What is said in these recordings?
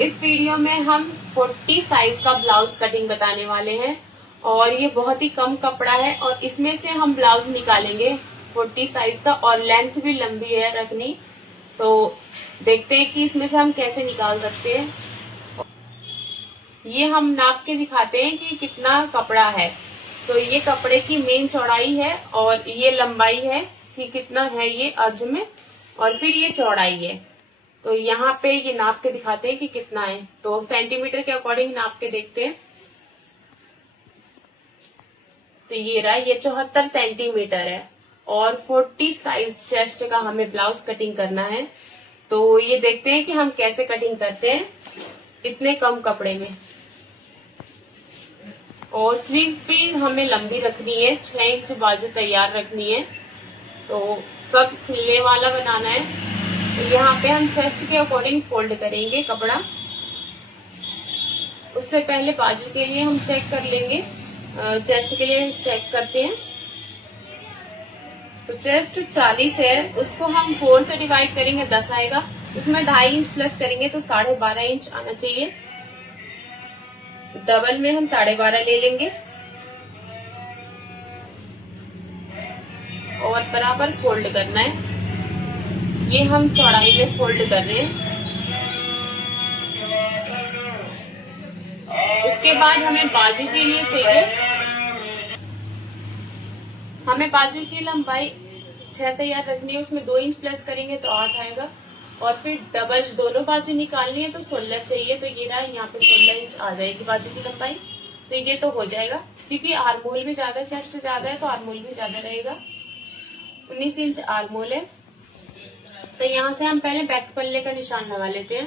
इस वीडियो में हम 40 साइज का ब्लाउज कटिंग बताने वाले हैं और ये बहुत ही कम कपड़ा है और इसमें से हम ब्लाउज निकालेंगे 40 साइज का और लेंथ भी लंबी है रखनी। तो देखते हैं कि इसमें से हम कैसे निकाल सकते हैं। ये हम नाप के दिखाते हैं कि कितना कपड़ा है। तो ये कपड़े की मेन चौड़ाई है और ये लंबाई है कि कितना है ये अर्ज में, और फिर ये चौड़ाई है। तो यहाँ पे ये नाप के दिखाते हैं कि कितना है। तो सेंटीमीटर के अकॉर्डिंग नाप के देखते हैं। तो ये रहा, ये 74 सेंटीमीटर है और 40 साइज चेस्ट का हमें ब्लाउज कटिंग करना है। तो ये देखते हैं कि हम कैसे कटिंग करते हैं इतने कम कपड़े में। और स्लीव भी हमें लंबी रखनी है, 6 इंच बाजू तैयार रखनी है। तो सब सिलने वाला बनाना है। तो यहाँ पे हम चेस्ट के अकॉर्डिंग फोल्ड करेंगे कपड़ा। उससे पहले बाजू के लिए हम चेक कर लेंगे, चेस्ट के लिए चेक करते हैं। तो चेस्ट 40 है, उसको हम 4 से डिवाइड करेंगे, 10 आएगा। उसमें 2.5 इंच प्लस करेंगे तो 12.5 इंच आना चाहिए। डबल में हम 12.5 ले लेंगे और बराबर फोल्ड करना है। ये हम चौड़ाई में फोल्ड कर रहे हैं। उसके बाद हमें बाजू के लिए चाहिए, हमें बाजू की लंबाई 6 तैयार रखनी है। उसमें 2 इंच प्लस करेंगे तो 8 आएगा और फिर डबल दोनों बाजू निकालनी है तो 16 चाहिए। तो ये रहा, यहाँ पे 16 इंच आ जाएगी बाजू की लंबाई। तो ये तो हो जाएगा, क्योंकि आर्मोल भी ज्यादा, चेस्ट ज्यादा है तो आर्मोल भी ज्यादा रहेगा। 19 इंच आर्मोल है। तो यहाँ से हम पहले बैक पल्ले का निशान लगा लेते हैं।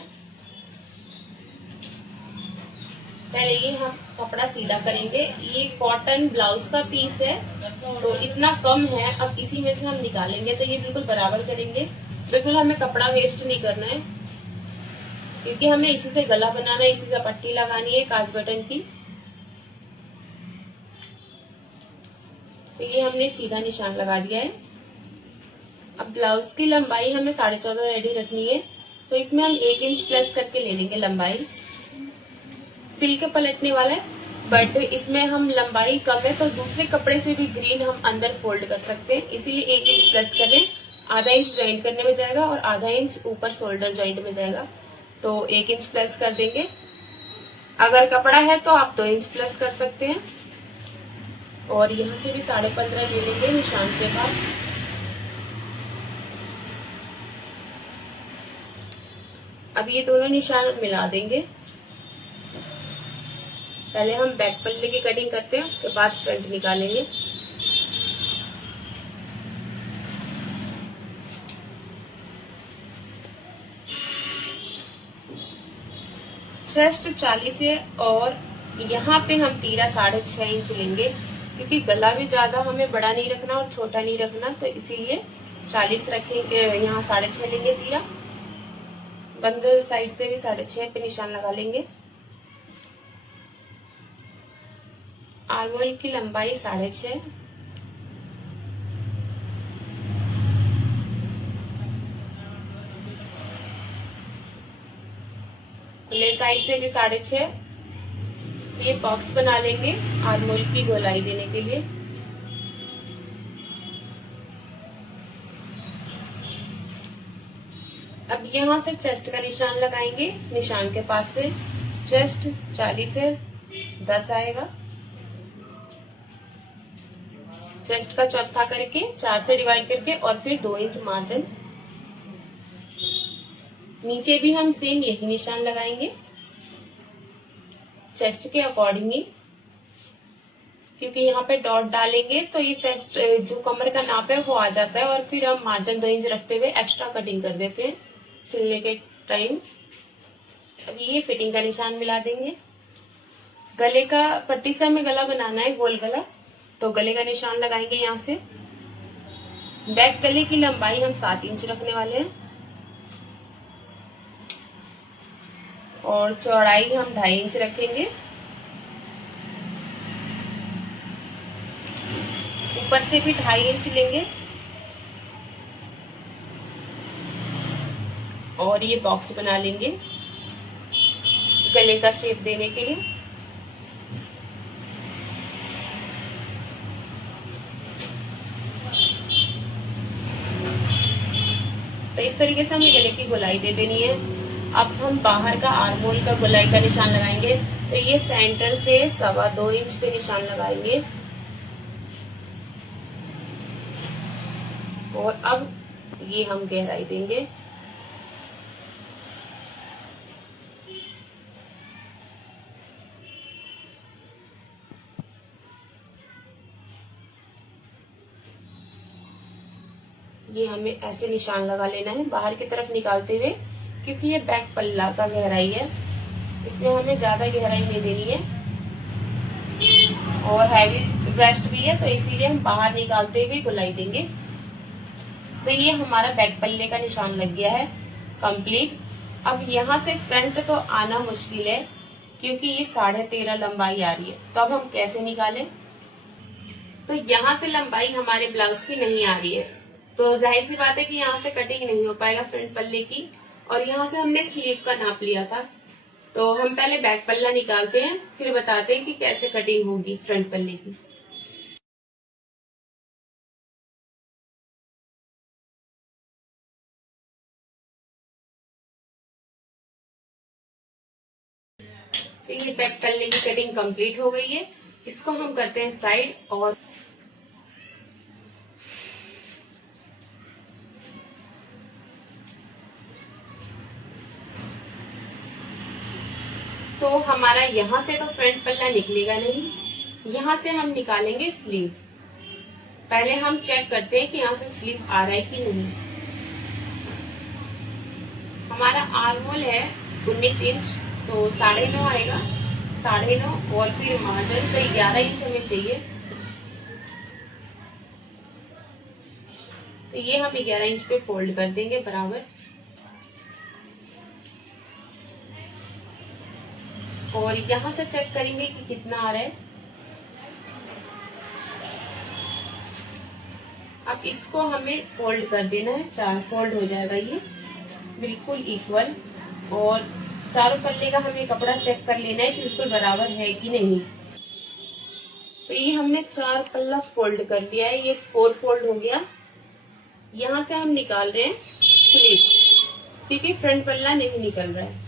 पहले ये हम कपड़ा सीधा करेंगे। ये कॉटन ब्लाउज का पीस है तो इतना कम है, अब इसी में से हम निकालेंगे। तो ये बिल्कुल बराबर करेंगे, बिल्कुल हमें कपड़ा वेस्ट नहीं करना है, क्योंकि हमें इसी से गला बनाना है, इसी से पट्टी लगानी है काज बटन की। तो ये हमने सीधा निशान लगा दिया है। अब ब्लाउज की लंबाई हमें 14.5 रेडी रखनी है। तो इसमें हम 1 इंच प्लस करके ले लेंगे लंबाई। सिल के पलटने वाला है, बट इसमें हम लंबाई कम है तो दूसरे कपड़े से भी ग्रीन हम अंदर फोल्ड कर सकते हैं, इसीलिए 1 इंच प्लस करें। आधा इंच ज्वाइंट करने में जाएगा और आधा इंच ऊपर शोल्डर ज्वाइंट में जाएगा। तो 1 इंच प्लस कर देंगे। अगर कपड़ा है तो आप 2 इंच प्लस कर सकते हैं। और यहाँ से भी 15.5 ले लेंगे निशान के बाद। अब ये दोनों निशान मिला देंगे। पहले हम बैक पल्ले की कटिंग करते हैं, उसके बाद फ्रंट निकालेंगे। चेस्ट 40 है और यहाँ पे हम तीरा 6.5 इंच लेंगे, क्योंकि गला भी ज्यादा हमें बड़ा नहीं रखना और छोटा नहीं रखना। तो इसीलिए 40 रखेंगे, यहाँ 6.5 लेंगे तीरा। बंद साइड से भी 6.5 पे निशान लगा लेंगे। आर्मोल की लंबाई 6.5। खुले साइड से भी 6.5। ये बॉक्स बना लेंगे आर्मोल की गोलाई देने के लिए। अब यहाँ से चेस्ट का निशान लगाएंगे, निशान के पास से। चेस्ट 40 है, 10 आएगा। चेस्ट का चौथा करके 4 से डिवाइड करके और फिर 2 इंच मार्जिन। नीचे भी हम सेम यही निशान लगाएंगे चेस्ट के अकॉर्डिंग ही, क्योंकि यहाँ पे डॉट डालेंगे तो ये चेस्ट जो कमर का नाप है वो आ जाता है। और फिर हम मार्जिन 2 इंच रखते हुए एक्स्ट्रा कटिंग कर देते हैं सिलने के टाइम। अब ये फिटिंग का निशान मिला देंगे। गले का पट्टी से हमें गला बनाना है, गोल गला। तो गले का निशान लगाएंगे यहाँ से। बैक गले की लंबाई हम 7 इंच रखने वाले हैं और चौड़ाई हम 2.5 इंच रखेंगे। ऊपर से भी 2.5 इंच लेंगे और ये बॉक्स बना लेंगे। गले का शेप देने के लिए। तो इस तरीके से हमें गले की गोलाई दे देनी है। अब हम बाहर का आर्म होल का गोलाई का निशान लगाएंगे। तो ये सेंटर से 2.25 इंच पे निशान लगाएंगे और अब ये हम गहराई देंगे। ये हमें ऐसे निशान लगा लेना है बाहर की तरफ निकालते हुए, क्योंकि ये बैक पल्ला का गहराई है, इसमें हमें ज्यादा गहराई नहीं देनी है और हैवी ब्रेस्ट भी है, तो इसीलिए हम बाहर निकालते हुए गोलाई देंगे। तो ये हमारा बैक पल्ले का निशान लग गया है कंप्लीट। अब यहाँ से फ्रंट तो आना मुश्किल है क्योंकि ये 13.5 लंबाई आ रही है। तो अब हम कैसे निकालें? तो यहाँ से लंबाई हमारे ब्लाउज की नहीं आ रही है, तो जाहिर सी बात है कि यहाँ से कटिंग नहीं हो पाएगा फ्रंट पल्ले की। और यहाँ से हमने स्लीव का नाप लिया था, तो हम पहले बैक पल्ला निकालते हैं, फिर बताते हैं कि कैसे कटिंग होगी फ्रंट पल्ले की। तो ये बैक पल्ले की कटिंग कंप्लीट हो गई है। इसको हम करते हैं साइड। और तो हमारा यहाँ से तो फ्रंट पल्ला निकलेगा नहीं, यहाँ से हम निकालेंगे स्लीव। पहले हम चेक करते हैं कि यहाँ से स्लीव आ रहा है कि नहीं। हमारा आर्म होल है 19 इंच, तो 9.5 आएगा, 9.5 और फिर मार्जिन तो 11 इंच हमें चाहिए। तो ये हम 11 इंच पे फोल्ड कर देंगे बराबर। और यहाँ से चेक करेंगे कि कितना आ रहा है। अब इसको हमें फोल्ड कर देना है, 4 फोल्ड हो जाएगा ये बिल्कुल इक्वल। और चारों पल्ले का हमें कपड़ा चेक कर लेना है कि बिल्कुल बराबर है कि नहीं। तो ये हमने 4 पल्ला फोल्ड कर लिया है, ये 4 फोल्ड हो गया। यहाँ से हम निकाल रहे हैं स्लीव, क्योंकि फ्रंट पल्ला नहीं निकल रहा है।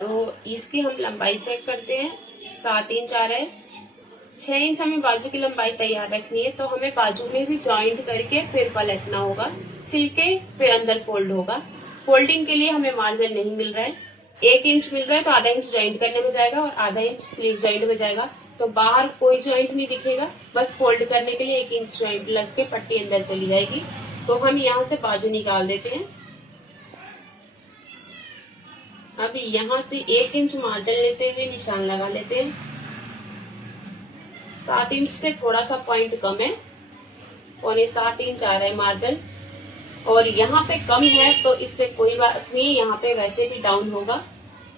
तो इसकी हम लंबाई चेक करते हैं, 7 इंच आ रहा है। 6 इंच हमें बाजू की लंबाई तैयार रखनी है, तो हमें बाजू में भी जॉइंट करके फिर पलटना होगा, सिल के फिर अंदर फोल्ड होगा। फोल्डिंग के लिए हमें मार्जिन नहीं मिल रहा है, 1 इंच मिल रहा है, तो आधा इंच जॉइंट करने में जाएगा और आधा इंच स्लीव जॉइंट में जाएगा। तो बाहर कोई जॉइंट नहीं दिखेगा, बस फोल्ड करने के लिए 1 इंच जॉइंट लग के पट्टी अंदर चली जाएगी। तो हम यहाँ से बाजू निकाल देते हैं। अब यहाँ से 1 इंच मार्जिन लेते हुए निशान लगा लेते हैं। 7 इंच से थोड़ा सा पॉइंट कम है, 7.25 इंच आ रहा है मार्जिन। और यहाँ पे कम है तो इससे कोई बात नहीं, यहाँ पे वैसे भी डाउन होगा।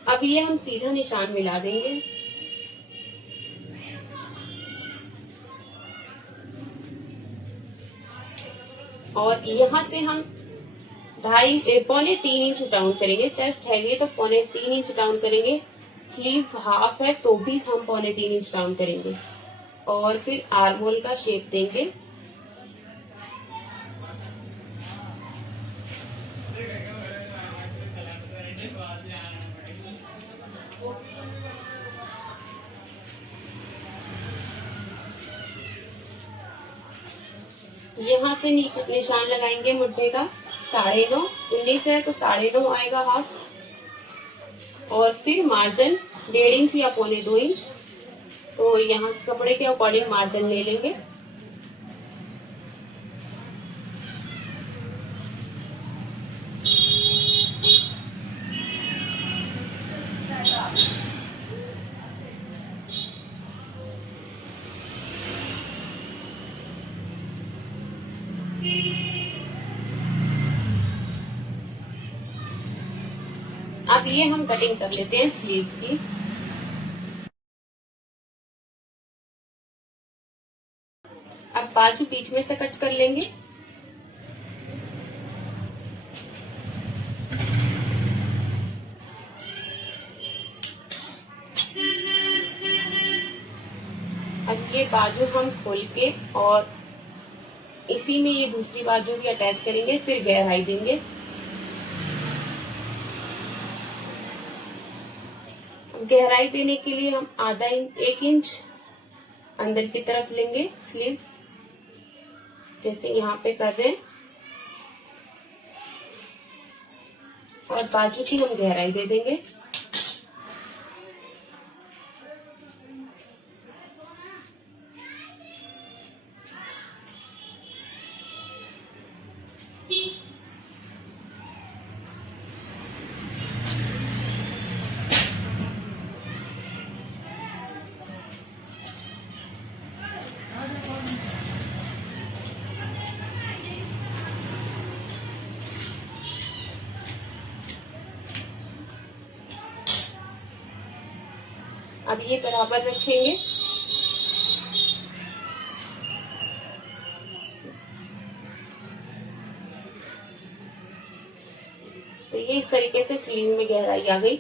अब ये हम सीधा निशान मिला देंगे। और यहाँ से हम 2.5-3 इंच डाउन करेंगे। चेस्ट हैवी है तो 3.25 इंच डाउन करेंगे। स्लीव हाफ है तो भी हम 3.25 इंच डाउन करेंगे। और फिर आर्म होल का शेप देंगे। यहाँ से निशान लगाएंगे मुड्ढे का 9.5, 19 है तो 9.5 आएगा हाफ। और फिर मार्जिन 1.5 इंच या 2.25 इंच, तो यहाँ कपड़े के अकॉर्डिंग मार्जिन ले लेंगे। अब ये हम कटिंग कर लेते हैं स्लीव की। अब बाजू बीच में से कट कर लेंगे। ये बाजू हम खोल के और इसी में ये दूसरी बाजू भी अटैच करेंगे, फिर गहराई देंगे। गहराई देने के लिए हम आधा इंच 1 इंच अंदर की तरफ लेंगे स्लीव, जैसे यहाँ पे कर रहे हैं, और बाजू की हम गहराई दे देंगे। अब ये बराबर रखेंगे। तो ये इस तरीके से स्लीव में गहराई आ गई।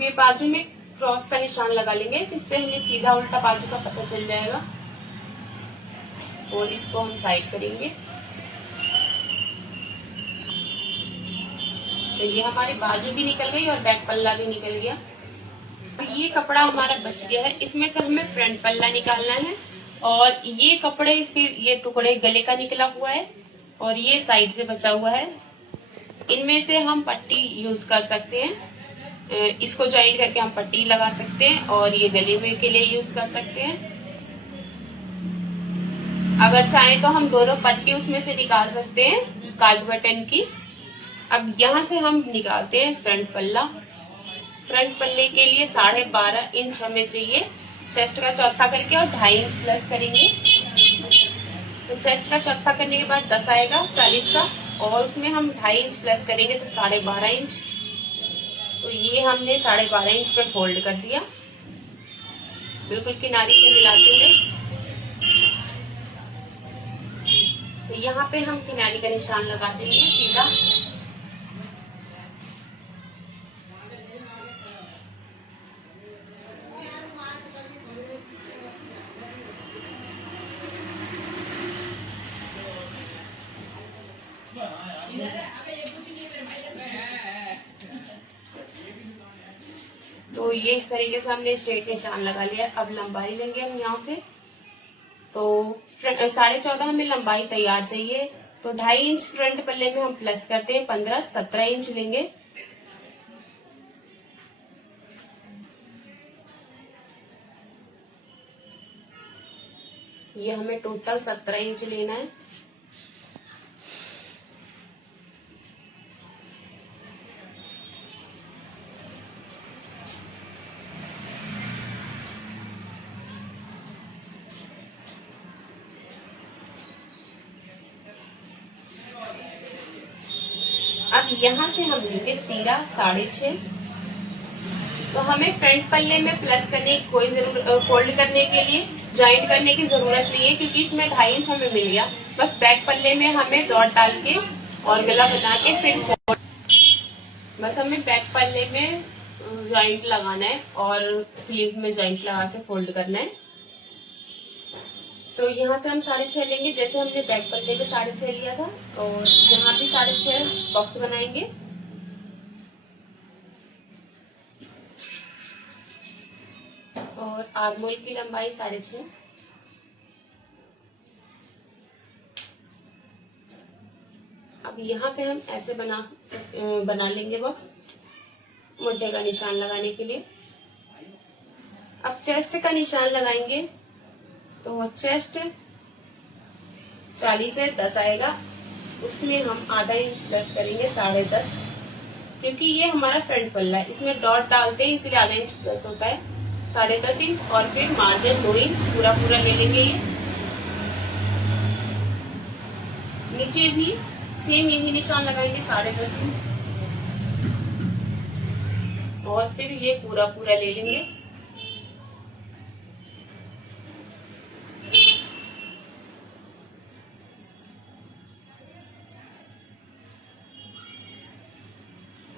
ये बाजू में क्रॉस का निशान लगा लेंगे, जिससे हमें सीधा उल्टा बाजू का पता चल जाएगा, और इसको हम साइड करेंगे। तो ये हमारी बाजू भी निकल गई और बैक पल्ला भी निकल गया। ये कपड़ा हमारा बच गया है, इसमें से हमें फ्रंट पल्ला निकालना है, और ये कपड़े फिर ये टुकड़े गले का निकला हुआ है और ये साइड से बचा हुआ है। इनमें से हम पट्टी यूज कर सकते हैं, इसको जॉइंट करके हम पट्टी लगा सकते हैं, और ये गले में के लिए यूज कर सकते हैं। अगर चाहें तो हम दोनों पट्टी उसमें से निकाल सकते हैं काज बटन की। अब यहाँ से हम निकालते हैं फ्रंट पल्ला। फ्रंट पल्ले के लिए 12.5 इंच हमें चाहिए, चेस्ट का चौथा करके, और 2.5 इंच प्लस करेंगे। तो चेस्ट का चौथा करने के बाद 10 आएगा 40 का, और उसमें हम 2.5 इंच प्लस करेंगे तो 12.5 इंच। तो ये हमने 12.5 इंच पे फोल्ड कर दिया, बिल्कुल किनारे से मिलाते हुए। तो यहाँ पे हम किनारे का निशान लगा देंगे सीधा। तो ये इस तरीके से हमने स्ट्रेट निशान लगा लिया। अब लंबाई लेंगे हम यहाँ से, तो 14.5 हमें लंबाई तैयार चाहिए, तो 2.5 इंच फ्रंट पल्ले में हम प्लस करते हैं, 17 इंच लेंगे। ये हमें टोटल 17 इंच लेना है। अब यहाँ से हम लेंगे 13.5। तो हमें फ्रंट पल्ले में प्लस करने की कोई जरूरत, फोल्ड करने के लिए ज्वाइंट करने की जरूरत नहीं है, क्योंकि इसमें 2.5 इंच हमें मिल गया। बस बैक पल्ले में हमें डॉट डाल के और गला बना के फिर फोल्ड, बस हमें बैक पल्ले में ज्वाइंट लगाना है और स्लीव में ज्वाइंट लगा के फोल्ड करना है। तो यहाँ से हम 6.5 लेंगे, जैसे हमने बैक पल्ले पे 6.5 लिया था, और यहाँ भी 6.5 बॉक्स बनाएंगे। और आर्महोल की लंबाई 6.5। अब यहाँ पे हम ऐसे बना लेंगे बॉक्स, मुड्ढे का निशान लगाने के लिए। अब चेस्ट का निशान लगाएंगे, तो चेस्ट 40 से 10 आएगा, उसमें हम आधा इंच प्लस करेंगे 10.5, क्योंकि ये हमारा फ्रंट पल्ला है, इसमें डॉट डालते हैं इसलिए आधा इंच प्लस होता है। 10.5 इंच, और फिर मार्जिन 2 इंच पूरा ले लेंगे। ये नीचे भी सेम यही निशान लगाएंगे 10.5 इंच, और फिर ये पूरा ले लेंगे।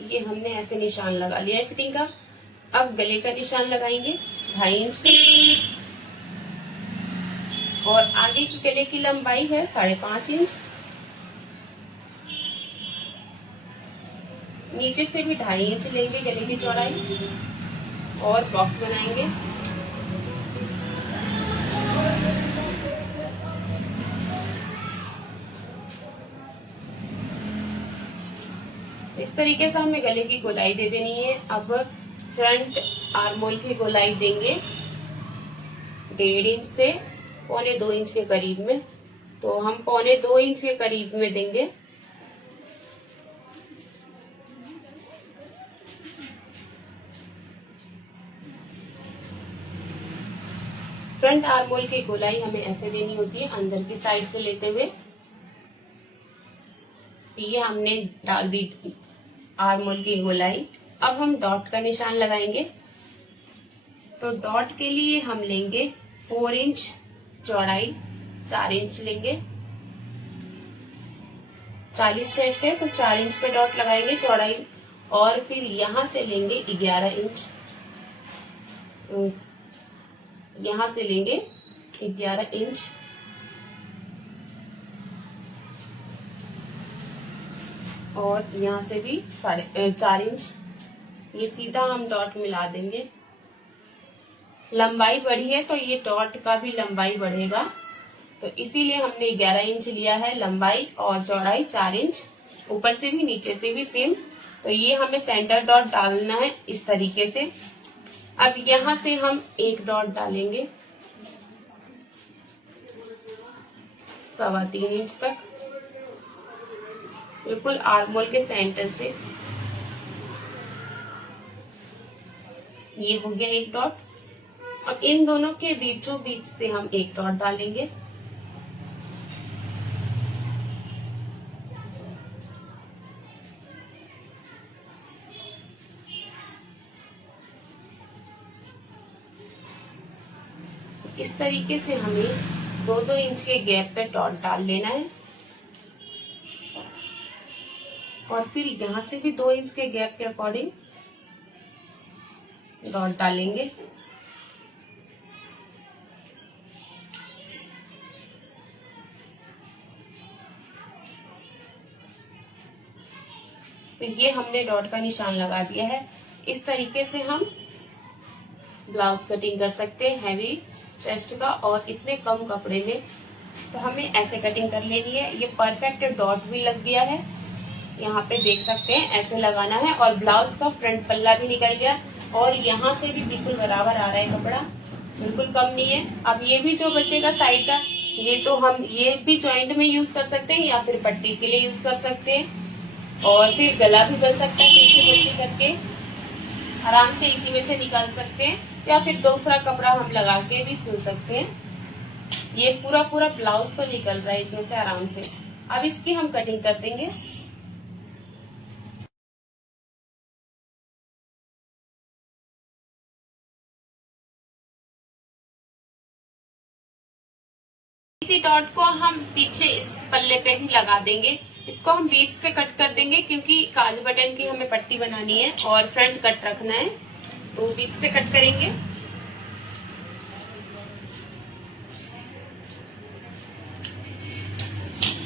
ये हमने ऐसे निशान लगा लिया है फिटिंग का। अब गले का निशान लगाएंगे। 2.5 इंच की, और आगे की गले की लंबाई है 5.5 इंच। नीचे से भी 2.5 इंच लेंगे गले की चौड़ाई और बॉक्स बनाएंगे। इस तरीके से हमें गले की गोलाई दे देनी है। अब फ्रंट आर्मोल की गोलाई देंगे 1.5 इंच से 1.25 इंच के करीब में, तो हम 1.25 इंच के करीब में देंगे। फ्रंट आर्मोल की गोलाई हमें ऐसे देनी होती है, अंदर की साइड से लेते हुए। ये हमने डाल दी आर्मोल की गोलाई। अब हम डॉट का निशान लगाएंगे। तो डॉट के लिए हम लेंगे 4 इंच चौड़ाई, 4 इंच लेंगे। 40 चेस्ट है तो 4 इंच पे डॉट लगाएंगे चौड़ाई, और फिर यहां से लेंगे 11 इंच, यहां से लेंगे 11 इंच, और यहां से भी 4 इंच। ये सीधा हम डॉट मिला देंगे। लंबाई बढ़ी है तो ये डॉट का भी लंबाई बढ़ेगा, तो इसीलिए हमने 11 इंच लिया है लंबाई, और चौड़ाई 4 इंच, ऊपर से भी नीचे से भी सेम। तो ये हमें सेंटर डॉट डालना है इस तरीके से। अब यहां से हम एक डॉट डालेंगे 3.25 इंच तक, बिल्कुल आर्मोल के सेंटर से। ये हो गया एक डॉट। अब इन दोनों के बीचों बीच से हम एक डॉट डालेंगे। इस तरीके से हमें 2-2 इंच के गैप पे डॉट डाल लेना है, और फिर यहां से भी 2 इंच के गैप के अकॉर्डिंग डॉट डालेंगे। तो ये हमने डॉट का निशान लगा दिया है। इस तरीके से हम ब्लाउज कटिंग कर सकते हैं हैवी चेस्ट का, और इतने कम कपड़े में। तो हमें ऐसे कटिंग कर लेनी है। ये परफेक्ट डॉट भी लग गया है, यहाँ पे देख सकते हैं, ऐसे लगाना है। और ब्लाउज का फ्रंट पल्ला भी निकल गया, और यहाँ से भी बिल्कुल बराबर आ रहा है कपड़ा, बिल्कुल कम नहीं है। अब ये भी जो बचेगा साइड का, ये तो हम ये भी जॉइंट में यूज कर सकते हैं, या फिर पट्टी के लिए यूज कर सकते हैं, और फिर गला भी बन सकता है इसी करके, आराम से इसी में से निकाल सकते हैं, या फिर दूसरा कपड़ा हम लगा के भी सिल सकते हैं। ये पूरा पूरा ब्लाउज तो निकल रहा है इसमें से आराम से। अब इसकी हम कटिंग कर देंगे। इसी डॉट को हम पीछे इस पल्ले पे भी लगा देंगे। इसको हम बीच से कट कर देंगे, क्योंकि काज बटन की हमें पट्टी बनानी है और फ्रंट कट रखना है, तो बीच से कट करेंगे।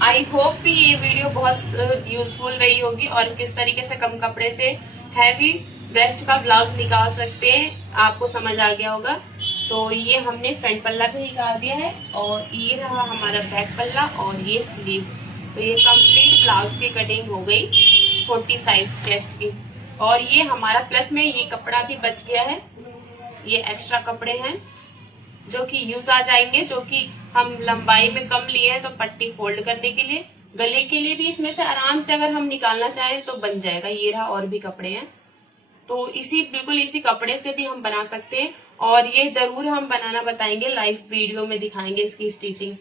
आई होप कि ये वीडियो बहुत यूजफुल रही होगी, और किस तरीके से कम कपड़े से हैवी ब्रेस्ट का ब्लाउज निकाल सकते हैं आपको समझ आ गया होगा। तो ये हमने फ्रंट पल्ला भी निकाल दिया है, और ये रहा हमारा बैक पल्ला, और ये स्लीव। तो ये कंप्लीट ब्लाउज की कटिंग हो गई 40 साइज चेस्ट की। और ये हमारा प्लस में ये कपड़ा भी बच गया है, ये एक्स्ट्रा कपड़े हैं जो कि यूज आ जाएंगे, जो कि हम लंबाई में कम लिए हैं तो पट्टी फोल्ड करने के लिए, गले के लिए भी इसमें से आराम से अगर हम निकालना चाहें तो बन जाएगा। ये रहा, और भी कपड़े हैं, तो बिल्कुल इसी कपड़े से भी हम बना सकते हैं, और ये जरूर हम बनाना बताएंगे, लाइव वीडियो में दिखाएंगे इसकी स्टिचिंग।